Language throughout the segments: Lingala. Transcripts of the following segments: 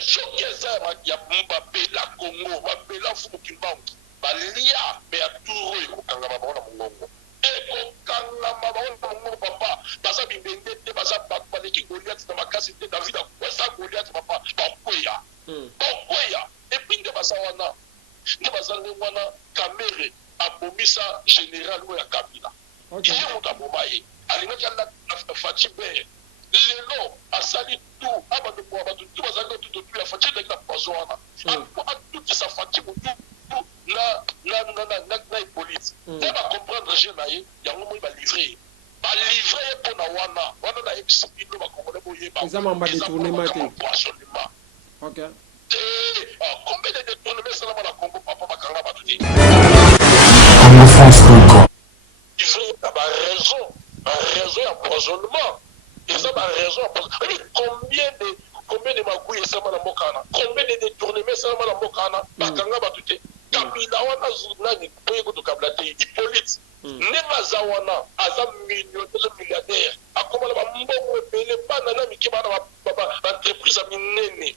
soki eza ya bapela Congo bapela fuku kimbangu balia me ya turo ekokangama bango na mongongo ekokangama bango na mongongo papa baza bibende te baza bato baleki Goliath na makasi te David akwesa Goliath papa bakweya epui nde baza wana nde baza nde wana Kamere abomisa général oyo ya Kabila ye moto aboma ye alingaki Faci Bert lelo asali tu abandeko ya bato tu bazali tutu ya Faci ndaki na poison wana atutisa Faci motu na Hippolyte te bacomprendre je na ye yango moi balivre ye mpo na wana na yebisi bino bakongole boyeba eza mamba détournement te poissonnement combien de détournement esalama na Congo papa bakanga bato te livre na baraison ya poisonnement eza baraison ya poisonnement combien de magouille esalama na mboka wana combien de détournement esalama na mboka wana bakanga bato te Kabila wana nani poye kutokabla te Hippolyte ne baza wana aza milliardaire akomala bambongo ebele bana na mike bana baentreprise ya minene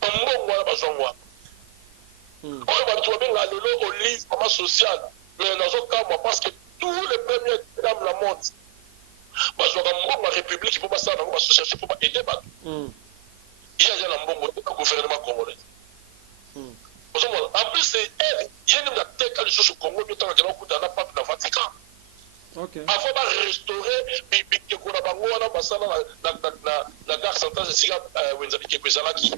bambongo wana bazwango wana oyo bato babenga lelo olive mama sociale mais nazokamwa parce que tous les premières dames la monde bazwaka mbongo ya république mpo basala nango bassociation mpo baede bato ye aza na mbongo na gouvernement congolais. En plus, c'est elle, il y a une tête à l'issue au Congo, il y a un pape dans le Vatican. Avant de restaurer, il y a la gare centrale de Siga, où ils habitent Kwezalaki.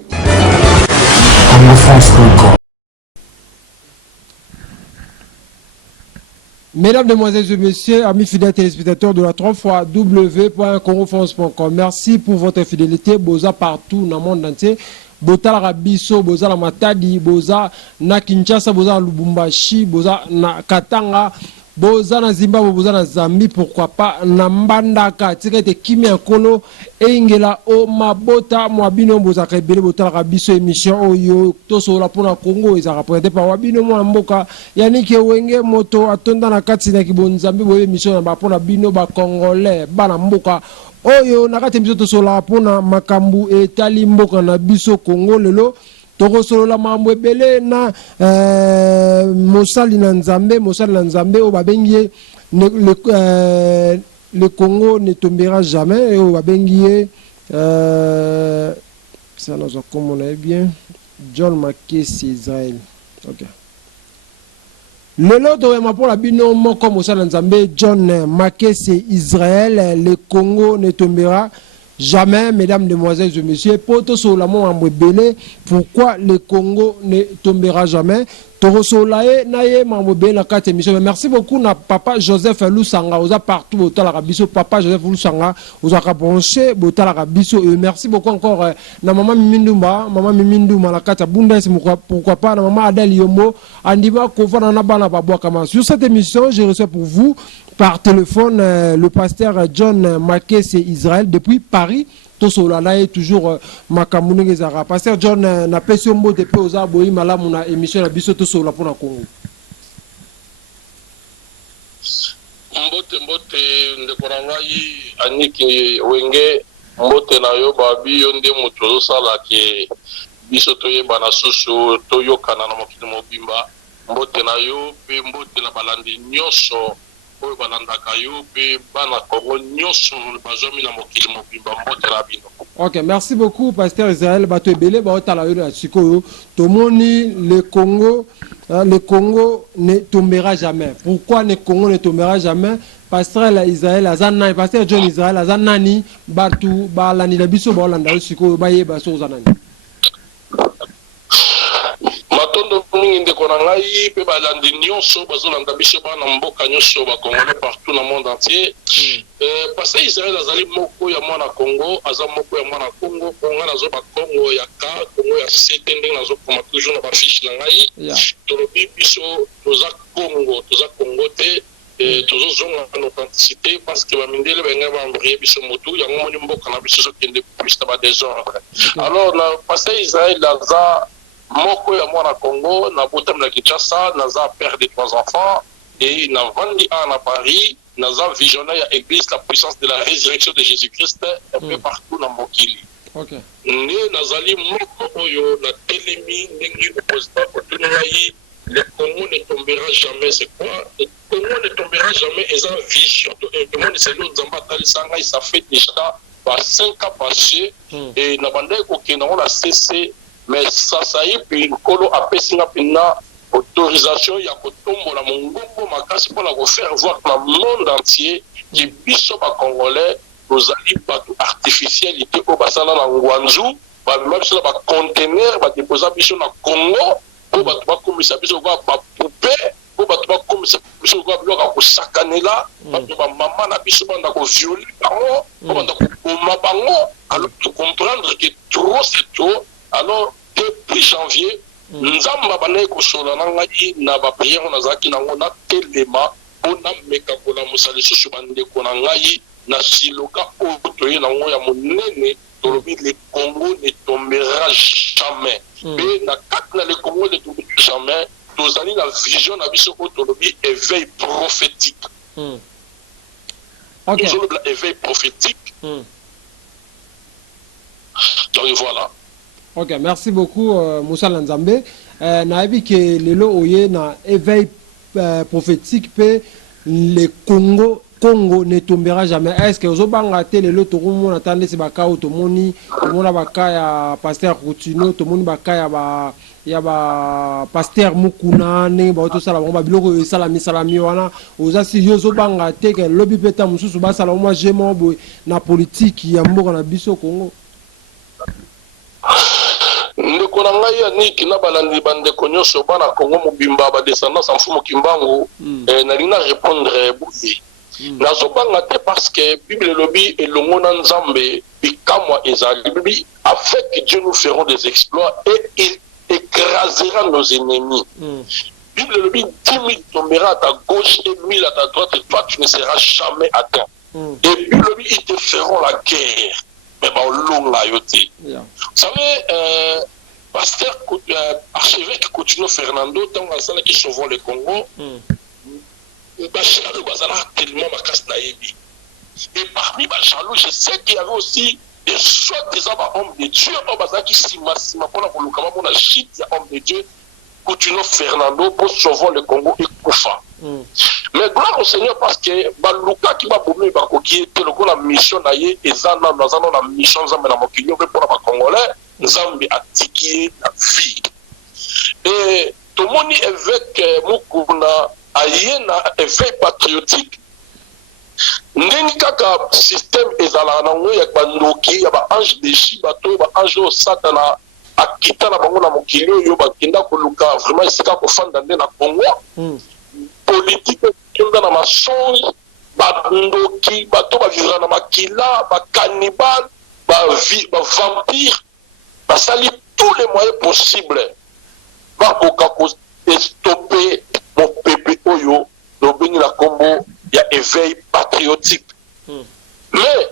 Mesdames, Demoiselles et Messieurs, amis fidèles téléspectateurs de la 3xw.congofrance.com, merci pour votre fidélité. Boza partout dans le monde entier. Botala Rabiso, Boza la Matadi, Boza na Kinshasa, Boza na Lubumbashi, Boza na Katanga, Boza na Zimbabwe, Boza na Zambie, pourquoi pas na Mbandaka, Tirete Kimi Akolo, Engela O Mabota, Mwabino, Boza Rebele, Botala Rabiso, émission Oyo, Toso la Pona Congo, ils ont représenté par Wabino Mwamboka, Yannick Wenge, Moto, Atonda na Katina Kibonzambi, Boye, émission na Pona Bino, ba Congolais, Bana Mboka. Oyo nakati biso tosola pona makambu etali mboka na biso Congo lelo tokosolola mambo ebele na mosali na Nzambe o babengi le Congo ne tombera jamais o babengi ça nous a comme bien John Makesi Israël. OK. Lelo toyema pour la bino moko mosala Nzambe John Makesi Israël, le Congo ne tombera jamais, mesdames, demoiselles et messieurs. Poto sur la mon ambebele, pourquoi le Congo ne tombera jamais? Merci beaucoup na papa Joseph Lusanga, oza partout au Talarabiso, papa Joseph Lusanga, oza branché au Talarabiso, et merci beaucoup encore na maman Miminduma la kata Bundes, pourquoi pas na maman Adel Yombo, Andima Kofana na bana babwa kama. Sur cette émission, j'ai reçu pour vous par téléphone le pasteur John Makesi Israël depuis Paris. Tosolala est toujours makamune gezara. Pasteur John na pesi mbote pe oza boyi malamu na émission na biso tosola pona Congo. Mbote ndeko na ngai Aniki Wenge mbote na yo babi yo nde moto ozosala ke biso toyeba na susu toyokana na mokili mobimba mbote na yo pe mbote na balandi nyonso oyo balandaka yo pe bana Congo nyonso bazomi na mokili mobimba mbote na bino. Ok, merci beaucoup pasteur Israël bato ebele ba otala yo na sikoyo tomoni le Congo ne tombera jamais. Pourquoi le Congo ne tombera jamais? Pasteur Israël azana pasteur John Israël azanani batu balani na biso ba olanda yo sikoyo ba yeba so zanani. Matondo mingi ndeko na ngai pe balandi nyonso bazolanda biso bana mboka nyonso bakongole partout na monde entier. Parce que Israël azali moko ya mwana Congo, aza moko ya mwana Congo, Congo nazo ba Congo ya ka, Congo ya setende nazo koma toujours na ba fiche na ngai. Tolobi biso toza Congo te tozo zonga na authenticité parce que ba mindele benga ba mbriye biso motu yango moni mboka na biso kende plus ta ba désordre. Alors na parce que Israël aza moko ya mwana Congo na botam na Kinshasa naza père de 3 enfants et na vandi à Paris naza visionnaire à l'église la puissance de la résurrection de Jésus-Christ un peu partout dans Mokili. OK. nde nazali moko oyo na telemi ndenge opposita kotuni ngai le Congo ne tombera jamais. C'est quoi? Le Congo ne tombera jamais et ça vision. Et le monde c'est l'autre Zamba Talisanga, ça fait déjà 5 ans passés et na bande kokena on a cessé mais ça y est puis kolo apesinga pina autorisation ya kotombola mongombo makasi pour la refaire voir dans le monde entier qui biso ba congolais tozali bato artificialité o basala na ngwanzu ba biso ba conteneur ba déposer biso na Congo po bato bakomisa biso kwa bapoupée po bato bakomisa biso kwa biloko ya kosakanela bato bamama na biso banda koviole bango po banda koboma bango. Alors de comprendre que trop c'est trop. Alors depuis janvier nzamba banaye kosola na ngai na bapriere nazalaki nango na telema mpona meka kolamusa lisusu bandeko na ngai na siloka oyo toye nango ya monene tolobi le Congo ne tombera jamais. Et na kati na le Congo ne tombera jamais tozali na vision na biso oyo tolobi éveil prophétique. Tozolobi na éveil prophétique. Donc voilà. Ok, merci beaucoup Moussa Lanzambe. Naïbi que lelo oye na éveil prophétique pe le Congo ne tombera jamais. Est-ce que vous avez lelo to mo na tande se baka o to moni mona baka ya pasteur Coutinho to moni baka ya ba pasteur Mukuna ne ba to sala ba biloko yo salami wana ozasi yo zo banga te ke lobby peta mususu ba sala mo jemo boy na politique ya mboka na biso Congo. Ndeko na ngai ya niki na balandi bandeko nyonso bana Congo mobimba ba descendance en mfumu kimbangu nalina répondre boye nazobanga te parce que Bible lobby elongo na nzambe bikamwa ezali bibi avec Dieu nous ferons des exploits et il écrasera nos ennemis. Bible lobby 10 000 tombera à ta gauche et 1000 à ta droite et toi tu ne seras jamais atteint. Et Bible lobby ils te feront la guerre. Mais bon, long là, yoté. Vous savez, pasteur archevêque Coutinho Fernando, tant que ça qui sauvons le Congo, Bachalou Bazala tellement ma casse naïbi. Et parmi Bachalou, je sais qu'il y avait aussi des soi-disant hommes de Dieu, qui sima pour la Bolukama, on a chit homme de Dieu, Coutinho Fernando pour sauver le Congo et Koufa. Mais gloire au Seigneur parce que Baluka qui va boumé qui était la mission naïe et Zana la mission Zambé na Mokilio pour la Congolais Zambé a tiqué la vie. Et tout le monde évêque Mukuna ayena éveil patriotique. Ndeni kaka système ezala na ngo ya bandoki ya ba ange de Shibato ba ange o Satana akita na bango na Mokilio yo bakinda koluka vraiment esika ko fanda na Congo. Politique dans la mensonge, bandoki, bato bavivra na makila, ba cannibale, ba vampire, ba sali tous les moyens possibles. Ba kokako stopper mon peuple oyo, do beni la Congo, il y a éveil patriotique. Mais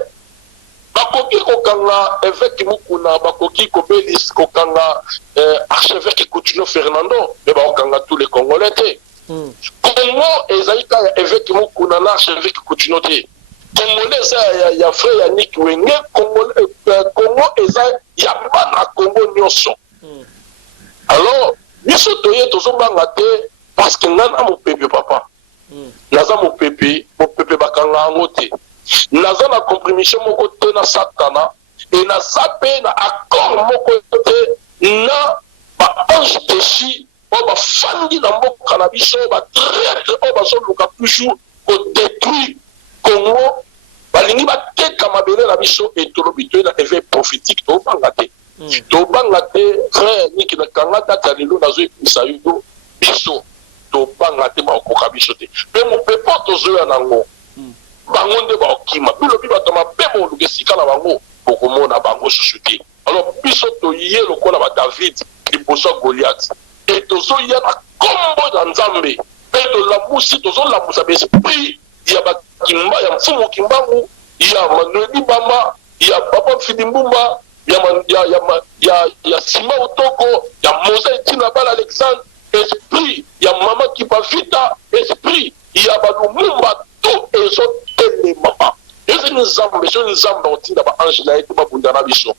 bakoki kokanga évêque Mukuna, bakoki kobelis kokanga archevêque Coutinho Fernando, mais ba kokanga tous les Congolais. Congo ezaïka évêque Mukuna na archevêque Coutinho te. Congolais ya frère Yannick Wenge, Congo eza ya bana Congo nyonso. Alors, biso toye tozobanga te parce que ngana mo pepe papa. Naza mo pepe bakanga ngo te. Naza na compromission moko te na Satana et na zape na accord moko te na ba ange déchi. Oba fandi na mboka na biso ba traître oba soluka toujours ko détruire Congo balingi ba teka mabele na biso et tolobi to na éveil prophétique to bangate frère niki na kanga data lelo nazo episa yo biso to bangate ba okoka biso te pe mo pepo to zoya nango bango nde ba okima bilobi ba toma pe mo lugesika na bango bokomona bango susuki. Alors biso to yé lokola ba David liboso Goliath. Et tozo ya na kombo na Nzambe pe to la musi tozo la musa esprit ya bakimba ya mfumu kimbangu ya Manuel Bamba ya Papa Fidimbumba ya Sima Otoko ya Mose Tina Bal Alexandre esprit ya Mama Kipavita esprit ya Balumumba tout ezo tele mama. Ese Nzambe so Nzambe otinda ba ange na ete ba bundana biso.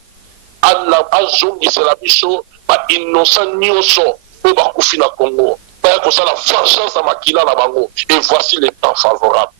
azongisela biso innocent nyonso oyo bakufi na Congo baya kosala vengeance ya makila na bango. Et voici le temps favorable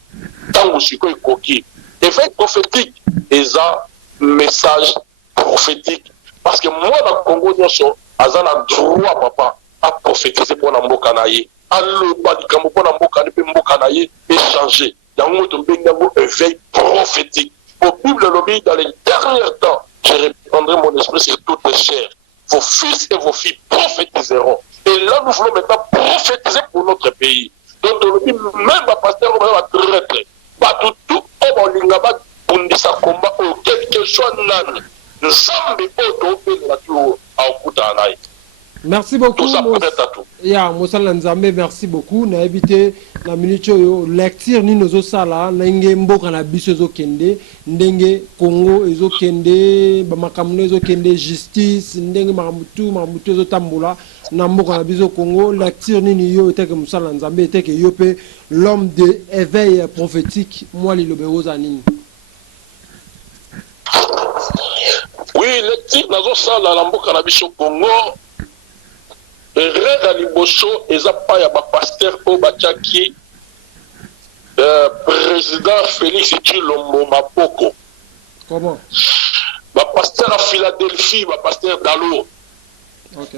ntango sikoyo ekoki éveil prophétique eza message prophétique parce que mwana Congo nyonso aza na droit papa a prophétiser mpona mboka na ye aloba likambo mpona mboka ne mpe mboka na ye échanger yango tobengi yango éveil prophétique. Au Bible lobby dans les derniers temps je répandrai mon esprit sur toutes les chairs, vos fils et vos filles prophétiseront. Et là nous voulons maintenant prophétiser pour notre pays. Donc lobby même ba pasteur ba traître ba tout au linga ba bundisa combat au quel que soit nani nzambe oto pe na tout a okuta nayi. Merci beaucoup. Ya Mosala Nzambe, merci beaucoup. Na habité na minute yo lecture ni nozo sala na nge mboka na biso ezo kende ndenge Congo ezo kende ba makamno ezo kende justice ndenge mamutu ezo tambula na mboka na biso Congo lecture ni yo eteke Mosala Nzambe eteke yo pe l'homme de éveil prophétique moi li loberoza nini. Oui, lecture nazo sala na mboka na biso Congo. Erreur à Liboso, ils n'ont pas de pasteur au Bachaki, président Félix Tshilombo Mapoko. Comment? Pasteur à Philadelphie, pasteur Dalo. Ok.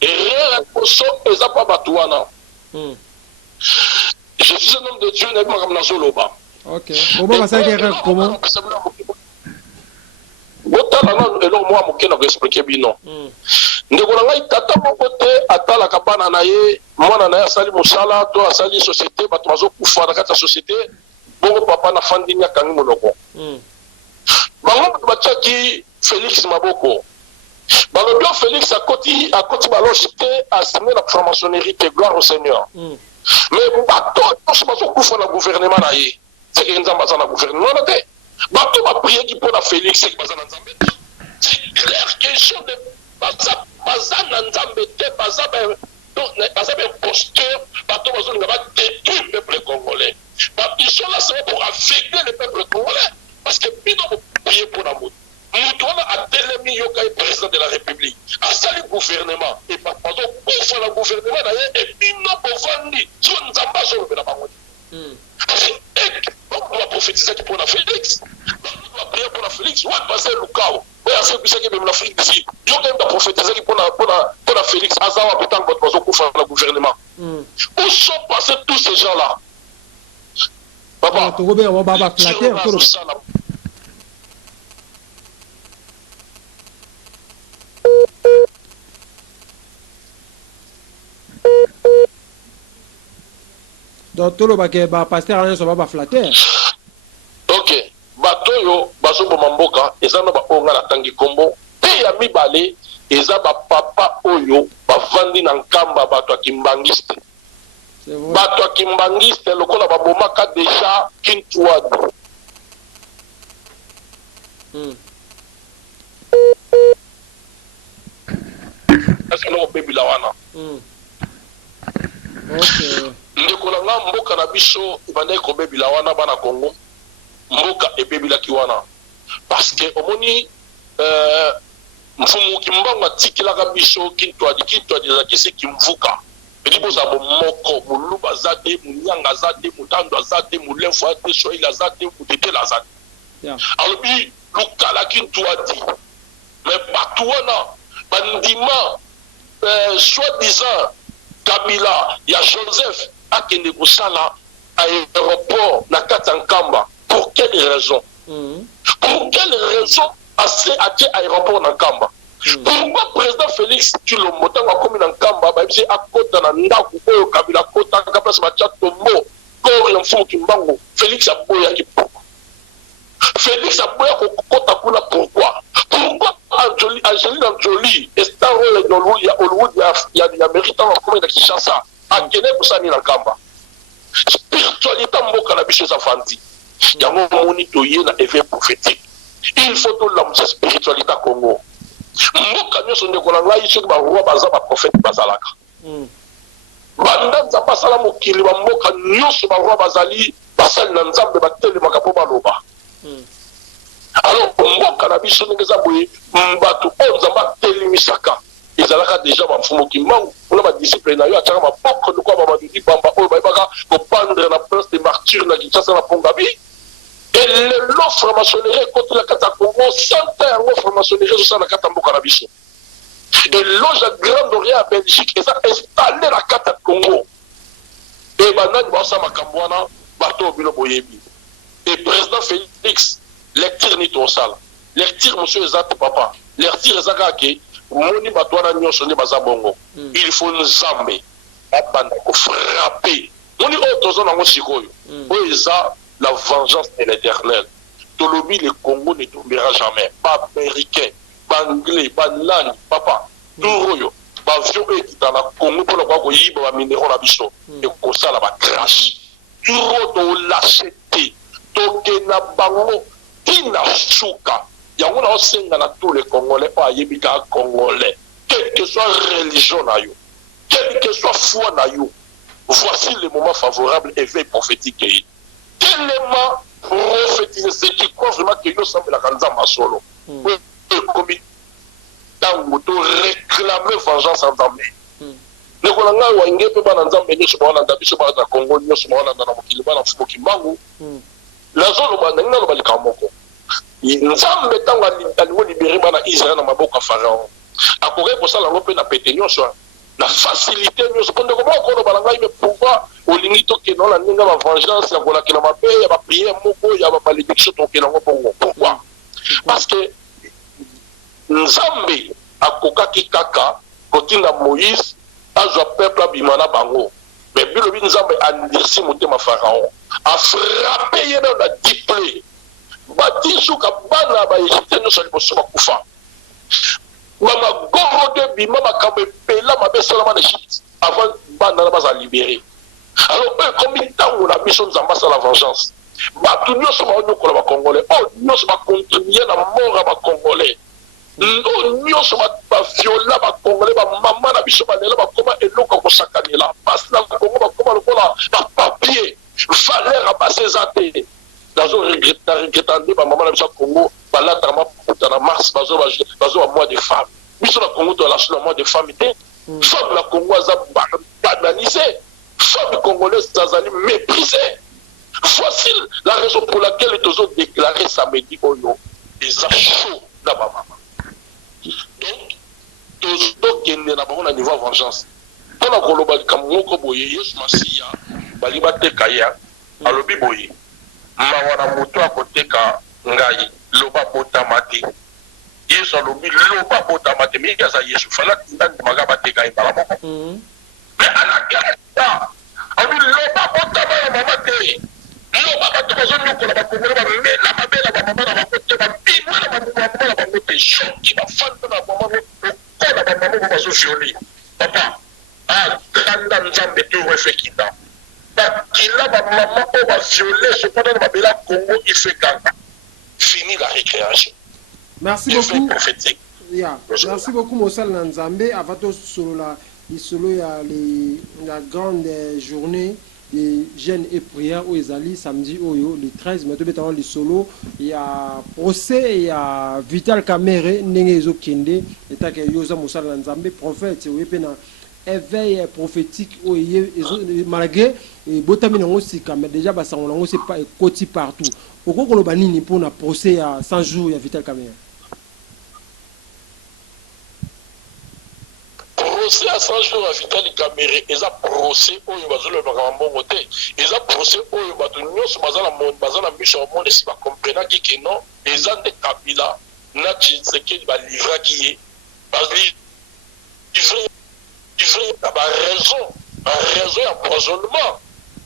Erreur à Liboso, ils n'ont pas de Batouana. Je suis un homme de Dieu, n'est pas comme Nazoloba. Ok. Comment ça erreur comment? Alors moi, je vais expliquer bien. Ndeko na ngai tata moko te atalaka bana na ye mwana na ye asali mosala to asali société bato bazokufa na kati ya société bongo papa na fandini akangi monoko bango batiaki Félix maboko balobi Félix akoti baloge te asime na franc-maçonnerie te gloire au Seigneur mais bato nyonso bazokufa na gouvernement na ye seke nzambe aza na gouvernement na te bato baprieki mpo na Félix seke baza na nzambe te c'est clair question de baza na nzambe te baza imposteur bato bazolinga badétruire le peuple congolais. Ils sont là seulement pour aveugler le peuple congolais parce que bino boprier pour la moto moto wana atelemi yoka ye président de la république asali gouvernement et bazokufa na gouvernement na ye et bino bovandi so nzambe azolobela bango on va prophétiser pour la Félix on va prier pour la Félix ouais passer Lukao ouais assez bisa que même l'Afrique d'ici yo quand même prophétiser pour la Félix azawa pourtant quand bazo kufa na gouvernement où sont passés tous ces gens là papa to gobe wa baba flatter to donc tout le baké ba pasteur rien so ba flatter. OK bato yo bazo bomamboka ezana ba onga na tangi kombo pe ya mibale eza ba papa oyo bavandi na nkamba bato akimbangiste bato akimbangiste lokola babomaka déjà Kintwad est-ce que nous baby la wana OK ndeko na nga mboka na biso ebandaki kobebila wana bana Congo mboka ebebilaki wana parce que omoni mfumu kimbango atikilaka biso Kintwadi ezalaki se kimvuka edi boza bomoko moluba aza te munyanga aza te mutando aza te mulefu aza te soyili aza te mutetela aza te alobi lukala Kintwadi mais bato wana bandima soi-disant Kabila ya Joseph akende kosala aéroport na kati ya Nkamba. Pour quelle raison? Pour quelle raison assez atie aéroport na Nkamba? Pourquoi président Félix Tshilombo tanga komi na Nkamba ba bisi akota na ndaku oyo Kabila kota ka place batia tombo ko ya mfumu kimbango Félix aboya ki Félix aboya kokota kuna pourquoi? Pourquoi Angelina Jolie star de Hollywood ya mérite en commun de Kinshasa akene kusani na Nkamba spiritualité mboka na biso zafandi yango moni toye na éveil prophétique il faut to la spiritualité Congo mboka nyoso ndeko na ngai soki ba roi baza ba prophète bazalaka banda nzamba sala mokili ba mboka nyoso ba roi bazali basali na nzambe batelemaka po baloba Alors mboka na biso ndenge eza boye bato oyo nzambe atelemisaka ezalaka déjà bafumu kimbangu mpona badisciple na yo atiaka maboko lokwa bamadudi bamba oyo bayebaka kopandre na place de martyre na kinshasa na pongabi et lelo franc-maçonnerie ekotela kati ya congo santa yango franc-maçonnerie ezosala na kati ya mboka na biso et loge ya grande orient ya belgique eza installe na kati ya congo e banani baosala makambo wana bato oyo bino boyebi et président félix lecture nini tosala lecture monsieur eza te papa lecture eza kaka ke moni bato wana nyonso nde baza bongo il faut nzambe abanda kofrappe moni oyo toza nango sikoyo oyo eza la vengeance de l'éternel tolobi le congo ne tombera jamais baaméricain baanglais banani papa tour oyo bavion oyo ekita na congo mpona koya koyiba baminero na biso ekosala bacrash tour oyo tolâche te tokenda bango tina suka yango naosenga na tous les congolais oyo ayebi kaka congolais quelle que soit religion na yo quelle que soit foi na yo voici le moment favorable éveil prophétique eyi tellement prophétiser ceux qui croient vraiment que yo osambelaka nzambe solo oyo ekomi ntango toréclame vengeance ya nzambe ndeko na ngai wange mpe bana nzambe nyonso baolanda biso baza congo nyonso baolanda na mokili bana mfumo kimbangu nazoloba ndenge naloba likambo moko nzambe ntango alingo libere bana israel na maboko ya pharaon akoki kosala yango mpe na pete nyonso na facilité nyonso mpo ndeko moko oloba na ngai me pourkoi olingi tokenda na ndenge ya bavengeance ya kolakela mabe ya bapriere moko ya bamalédiction tokenda yango bongo pourkoi parce que nzambe akokaki kaka kotinda moïse azwa peuple abima na bango me bilobi nzambe andirisi motema pharaon afrape ye na diple bati suka bana ya baegyptien nyonso liboso bakufa bamagoro de bima makambo epela mabe esalama na egypte avant bana na baza libere alors oyo ekomi ntango na biso nzambe asala vengeance bato nyonso baonyokola bacongolais oyo nyonso bacontribue na mort ya bacongolais oyo nyonso baviola bacongolais bamama na biso balela bakoma eloko ya kosakanela mpasi na kongo bakoma lokola bapapier valeur ya basi eza te nazoregreta nde bamama na biso ya congo balataka maputa na mars bazwa bamois de femme biso na congo tolasi na mois de femme te femme na congo aza banalise femme congolaise azali méprisée. Voici la raison pour laquelle ils ont déclaré samedi oyo eza chaud na bamama. Donc tozokende na bango na niveau vengeance mpona koloba likambo moko boye yesu masiya bali bateka ya alobi boye mawa na moto akoteka ngai loba botama te yesu alobi loba botama te mingi aza yesu fala tindandimaka bateka ye mbala moko me anaketa alobi loba botama ya mama te loba bato bazonyokola bakongole bamela mabela bamama na bango te babima na bamama na bango te soki bafanda na mama okola bamama bo bazovioli papa akanda nzambe te oyo efekita bakila bamama oyo baviole cependant na babela congo ifekanga fini la récréation. Merci beaucoup. Yeah. Merci beaucoup Mosal Nzambe. Avant tout solo il y a la grande journée des jeunes et prières au Ezali samedi oyo le 13 mais tout le solo il y a procès il y a Vital Kamerhe ndenge ezokende etaka yoza Mosal Nzambe prophète oui pena éveil prophétique malgré botami nango sika mais déjà basango nango c'est pas côté partout okokoloba nini mpona procès ya 100 jours ya Vital Kamerhe. Procès à 100 jours à Vital Kamerhe eza procès oyo bazolobaka mbongo te eza procès oyo bato nyonso baza na miso ya monde esi bakomprenaki ke non eza nde Kabila na Tshisekedi balivraki ye livre na baraison ya empoisonnement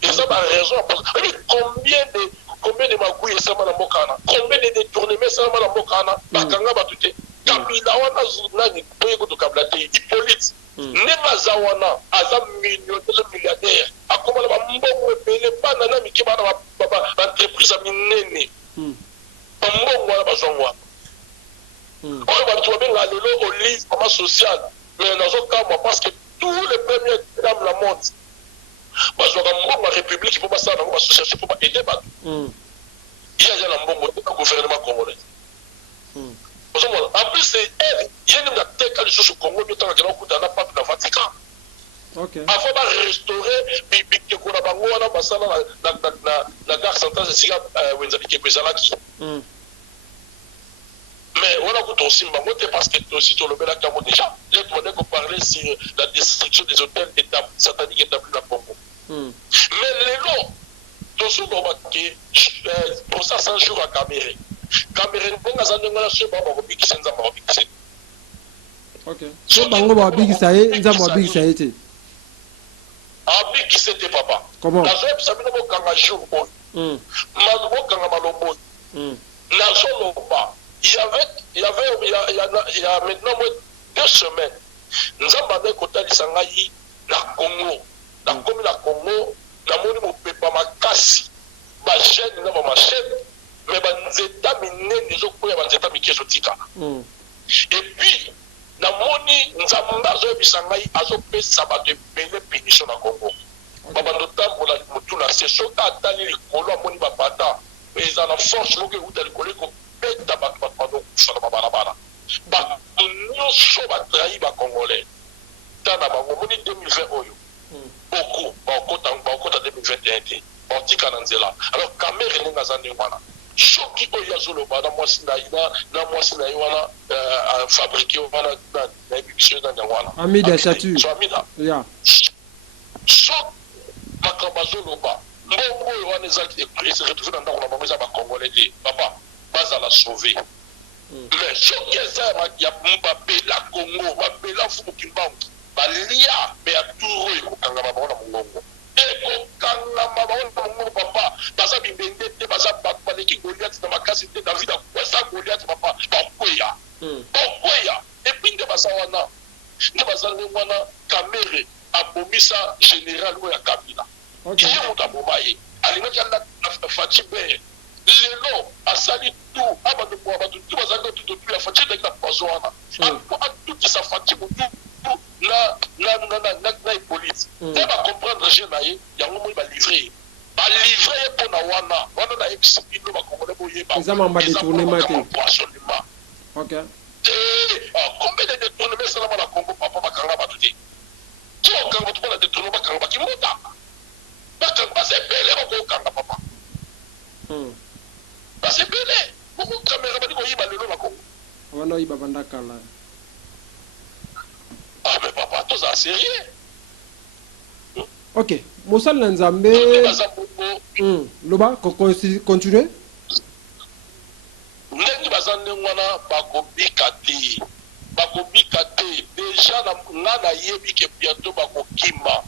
eza baraison ya empoisonnement combien de magouilles esama na mbokana combien de détournements esama na mbokana bakanga bato te Kabila wana nani poye kutu Kabila te Hippolyte ndenge aza wana aza milliardaire akomala bambongo ebele bana na mike bana baentreprise ya minene bambongo wana bazwango wana oyo bato babenga lelo olive koma social mais nazokamwa parce que tous les premiers dames la monde bazwaka mbongo ya république mpo basala nango bassociation mpo baede bato ye aza na mbongo te na gouvernement congolais En plus, c'est elle, il y a une attaque à l'issue au Congo, mais tant qu'il y a un n'a pas de la Vatican. Avant de restaurer, puis qu'on a bango, on a passé la gare centrale, c'est ça, Wenzali qui est Bezalaki. Mais on a coupé aussi bango, parce que aussi sur le bel accord déjà, j'ai demandé qu'on parlait sur la destruction des hôtels sataniques établis dans le Congo. Mais les lots, tout ce qu'on va pour ça, 100 jours à Cameroun. Cameroun, on a zandé ngala sur bango, biki senza bango, biki senza. Ok. So bango ba biki saye, nza ba biki saye te. Ah biki c'était papa. Comment? La zone sabina mo kanga jour boy. Malumo kanga malombo. La zone pas. Il y a maintenant 2 semaines. Nous avons demandé côté Sangaï, la Congo, la commune la Congo, la moni mo pepa makasi, ma chaîne na ma chaîne, mais banzeta minene nizo ko ya banzeta mikeso tika. Et puis na moni nzamba zo bisangai azo pesa ba de belle pénition na Congo. Babando tambola mutu na seso ka tali likolo amoni ba bata, mais en force loke uta likolo ko beta ba pardon kusana ba barabara. Ba nyonso ba trahi ba congolais. Tana ba moni 2020 oyo. Beaucoup ba kota 2021 ba tika na nzela. Alors Cameroun nga zande wana. Choki oyo azoloba na mwasi na wana fabriqué wana na émission na wana. Amida Chatu. Yeah. So makambo azoloba. Mbongo oyo wana ezaki se retrouver dans ndako na bango eza ba congolais te. Papa baza la sauver. Mais choki eza ya Mbappé la Congo, Mbappé la fumu kimbangu. Balia mais ya turo ekokanga bango na mongongo. Ekokanga bango na mongongo papa. Baza bibende te baza baleki Goliath na makasi te David akwesa Goliath papa. Bakweya. Bakweya. Et puis nde baza wana. Nde baza wana Kamere abomisa général oya Kabila. Kiye moto abomaye. Alingaki anda Fachi Beye. Lelo asali tout abando kwa bato tout bazali tout la Fachi de la poison wana. A tout sa Fachi mutu na police. Tu vas comprendre je naie yango mo ba livrer. Ba livrer pour na wana na expliquer no ba comprendre boye ba. Ça m'a détourné maté. OK. Combien de détournements ça na Congo papa bakanga ba tuti. Tu vas kanga tu na détournement bakanga ba kimuta. Bakanga ba c'est belé ba ko kanga papa. Ba c'est belé. Beaucoup caméra ba di ko yiba lelo ba ko. Wana yiba banda kala. Ah mais papa, tout ça sérieux. Ok, Moussal Nzambe. Loba, continuez. Ndenge bazande wana bakobika te déjà na yebi ke bientôt bakokima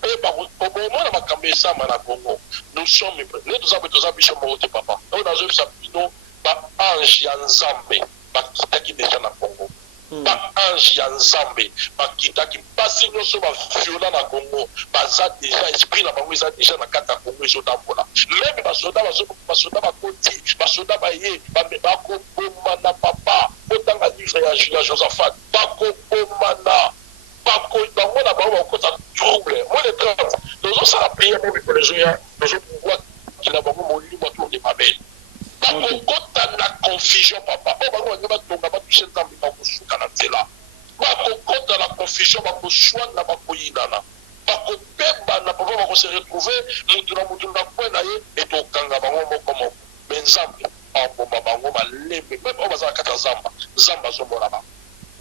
pe bakomona makambo esama na Congo. Nous sommes nous avons biso moko te papa. On a vu ça bino ba ange ya Nzambe bakitaki déjà na Congo. Ba ange ya Nzambe bakitaki pasi nyonso ba violent na Congo baza déjà esprit na bango eza déjà na kata Congo ezotambola même basoda bakoti basoda baye bakobomana papa otanga livre ya Josaphat bakobomana bango na bango bakota trouble moi le 30 tozosala prière même pour les jours tozopouvoir kila bango molimo autour de Babel bakokota na confusion papa o bango bango batonga batushe Nzambe bakosuka na nzela bakokota na confusion bakoswana bakoyinana bakopembana papa bakose retrouver mutu na kwe na ye etokanga bango moko moko me Nzambe abomba bango malembe meme oyo bazala kata Nzambe azomona bango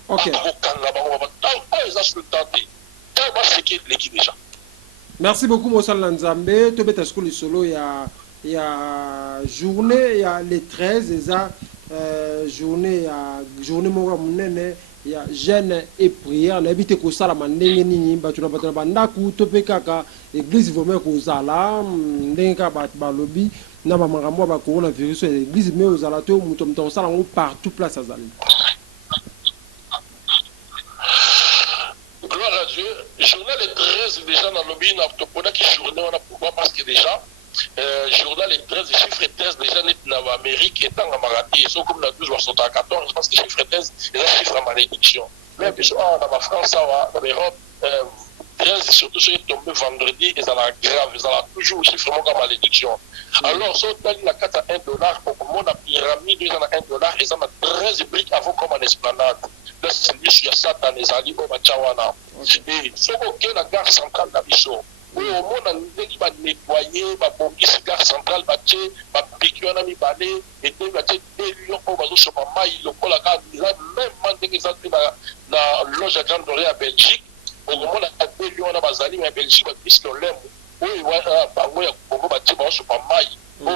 bakokanga bango oyo eza sur le temps te ntango baseki leki déjà. Merci beaucoup Moussal Nzambe tobeta skoli solo ya journée ya les 13 eza journée moko munene ya jeûne et prière na ebite kosala mandenge nini bato na bandaku to pe kaka église vraiment kozala ndenge kaka balobi na bamakambo ya coronavirus ya église mais ozala to moto osala ngo partout place azali. Gloire à Dieu. Journal les 13 déjà dans le lobby na topona ki journée on a pourquoi parce que déjà journal les 13 chiffre 13 déjà net na Amérique étant en marati ils sont comme la 12 ou 14 parce que chiffre 13 est un chiffre à malédiction mais puis on a la France en Europe 13, surtout si est tombé vendredi, ils ont la grave, ils ont toujours aussi vraiment comme malédiction. Alors, si on a la carte à $1, au moment de la pyramide, ils ont $1, ils ont 13 briques avant comme en esplanade. Là, c'est lui, il y a Satan, les alliés, au Machawana. Et si on a la gare centrale d'Abisso, au moment où on a nettoyé, on a gare centrale, on a piqué, on a mis balai, et on a dit, on a dit, on a dit, on a dit, même dans la loge à Grande Dorée à Belgique, au moment où on a dit, on a basali, mais Belgique, on a dit, on a dit, oui, on a dit, on a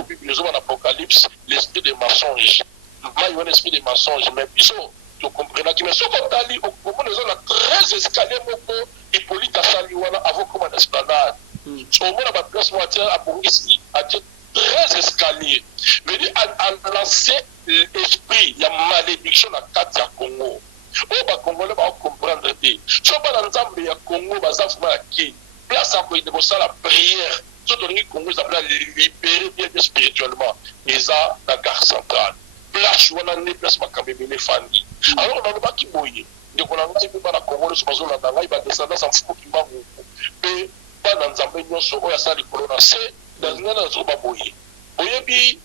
dit, on Apocalypse, l'esprit des mensonges. Il y a un esprit des mensonges, mais tu comprends que mais ce qu'on a dit, au moment où on a 13 escaliers, Hippolyte a sali avant comme un esplanade. Au moment où on a place moitié à Bourgissi, a dit 13 escaliers. Mais il a lancé l'esprit, il y a malédiction à 4 Congo. Au Congolais va comprendre. Si on va dans Zambie, il y a Congo, il y a qui place à quoi la prière. Surtout le Congo, ça va libérer bien spirituellement. Et ça, la gare centrale. Place où on a une place Makambébé Fandi. Alors on a le bas qui bouille. Donc on a un petit peu dans la Congo, ce maison là, il va descendre sans fou qui va vous. Et pas dans Zambie, nous sommes à ça, les colonnes, c'est dans une zone de bouille. Bouille,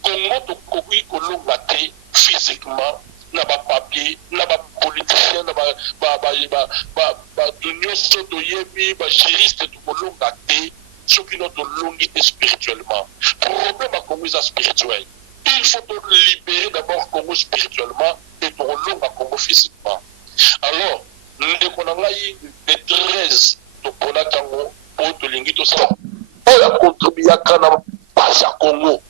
Congo, tu couvres Congo gâté physiquement, n'a pas papier, n'a pas politicien, n'a pas d'union sotoyebi, juriste, tu Congo gâté, ce qui nous longuité spirituellement. Problème à Congo est spirituel. Il faut libérer d'abord Congo spirituellement et pour l'homme à Congo physiquement. Alors, nous avons les 13 de Ponatango pour te linguer tout ça. On a contribué à Kanam, pas à Congo.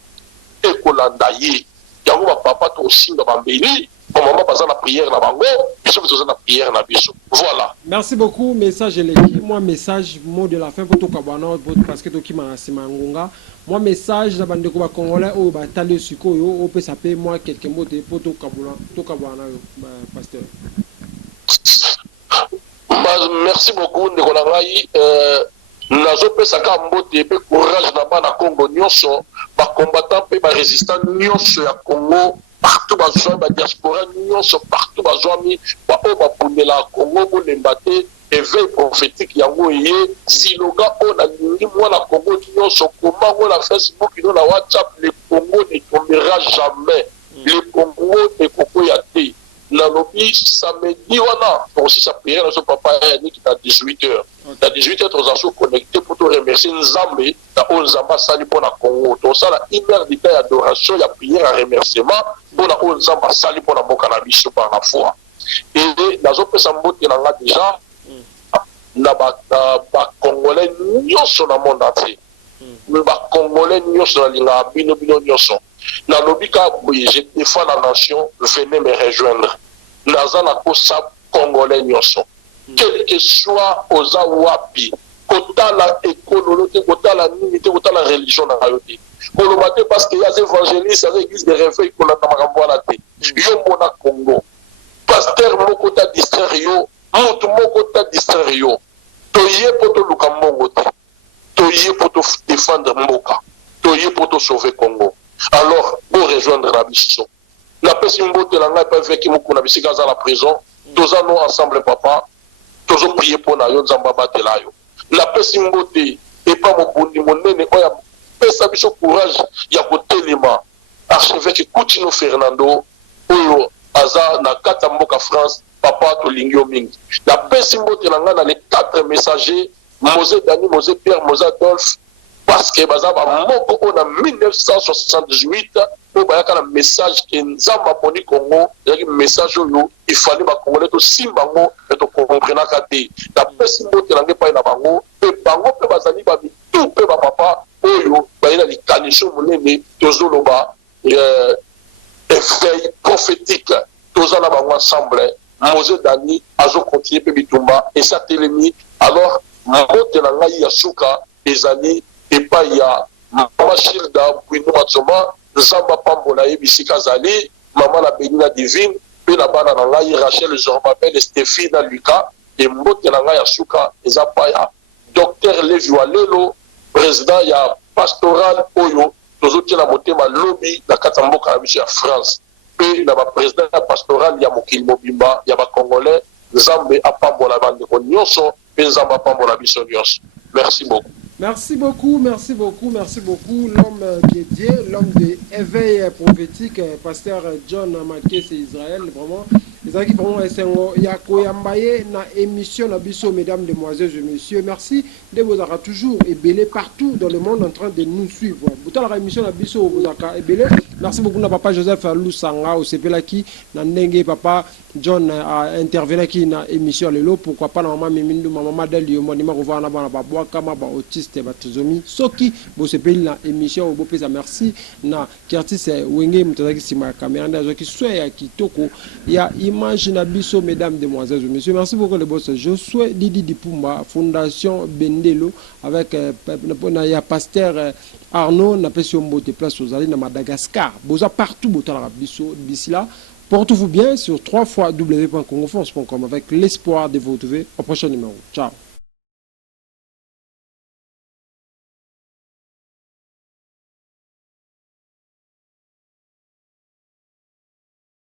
Et qu'on a d'ailleurs, il y a un papa aussi dans Bambéni. Au moment où la prière dans Bango, ils sont besoin de la prière dans Bissou. Voilà. Merci beaucoup. Message électif. Moi, message, mot de la fin pour tout Kabana, parce que tout qui m'a Simangonga. Moi, message, la bande de Congolais, au Batale Suko, au peut s'appeler moi quelques mots de pour tout Kabana, pasteur. Merci beaucoup, Ndekolangai. Nazo pesaka mbote pe courage na bana Congo nyonso ba combattant pe ba résistant nyonso ya Congo partout ba zone ba diaspora nyonso partout ba zone ba o ba pundela Congo bo lembate éveil prophétique yango yé siloga on a ningi mwana Congo nyonso comment on la Facebook no la WhatsApp le Congo ne tombera jamais le Congo ne kokoyate na lobby samedi wana aussi sa prière son papa Yannick à 18h. À 18h nous allons connecter pour te remercier Nzambe dans Onzamba sali pour la Congo. Donc ça la une heure de d'adoration, il y a prière à remerciement pour la Onzamba sali pour la Bokanabiso par la foi. Et dans autres sambo qui n'a déjà na ba Congolais nyonso na monde entier. Ba Congolais nyonso na linga bino nyonso. Na lobby ka je défends la nation, venez me rejoindre. Nazana kosa Congolais nyonso. Quel que soit aux awapi, kotala économie, kotala unité, kotala religion na yote. Kolomate parce qu'il y a des évangélistes, des églises de réveil qu'on a dans la tête. Yo mona Congo. Pasteur moko ta distraire yo, mutu moko ta distraire yo. Toye poto luka mongo te. Toye poto défendre mboka. Toye poto sauver Congo. Alors, pour rejoindre la mission. La personne qui a vécu dans la prison, tous nous ensemble, papa, tous prier pour nous, nous avons battu là. La personne qui n'est pas mon nez, il a fait courage, il y a côté Lima, archevêque Coutinho Fernando, Oyo, Aza, na Katamboka France, papa, Tolingio Ming. La personne qui a les 4 messagers, Mosé Dani, Mosé Pierre, Mosé Adolphe, parce que bazaba moko on a 1978 pour bayaka un message que nzamba poni Congo yaki message oyo il fallait ba congolais to simbango et to comprendre kate la pesi mbote langue pa na bango pe bango pe bazali ba tout pe ba papa oyo bayina likanisho monene tozoloba éveil prophétique tozala bango ensemble Mosé Dani azo continuer pe bitumba et ça telemi alors mbote la ngai ya suka ezali et pas il y a Mama Shilda Bouinou Matsoma Zamba Pambola Bisika Zali Maman la Bénina Divine puis la bana Nangaï Rachel Zormabel Stéphine Lucas et Mbote Nangaï Asuka et Zapaya Docteur Lévi Walelo président il y a pastoral Oyo Tozotia la Motema Lobby la Katamboka à France puis la président pastoral il y a Mokil Mobimba il y a Congolais Zambé à Pambola Bande Nyonso Nzamba pambola biso nyonso. Merci beaucoup. Merci beaucoup, merci beaucoup, merci beaucoup. L'homme dédié, l'homme de éveil prophétique, pasteur John Makese Israël, vraiment. Les amis, vraiment, Yako Yambaye, na émission Nabiso, mesdames, demoiselles et messieurs. Merci de vous avoir toujours ébélé partout dans le monde en train de nous suivre. Bouta la émission Nabiso, vous avez ébélé. Merci beaucoup, na papa Joseph Lusanga, au Sepelaki, na Nenge, papa John a intervenu qui na émission Lelo. Pourquoi pas, na maman Mimindou, maman Delio, mon numéro, on va en avoir, Kama, autiste, batizomi. Soki, vous sepeli na émission, vous pouvez merci. Na Kertis Wenge, Moutazaki, Sima, caméra, qui soit à Kitoko. Il y a image Nabiso, mesdames, demoiselles et messieurs. Merci beaucoup, le boss Josué Didi Dipumba, Fondation Bendelo, avec il pasteur Arnaud, n'a pas sur de place aux allées, na Madagascar. Boza partout, Botala Bisso, d'ici là. Portez-vous bien sur www.congoforce.com avec l'espoir de vous retrouver au prochain numéro. Ciao.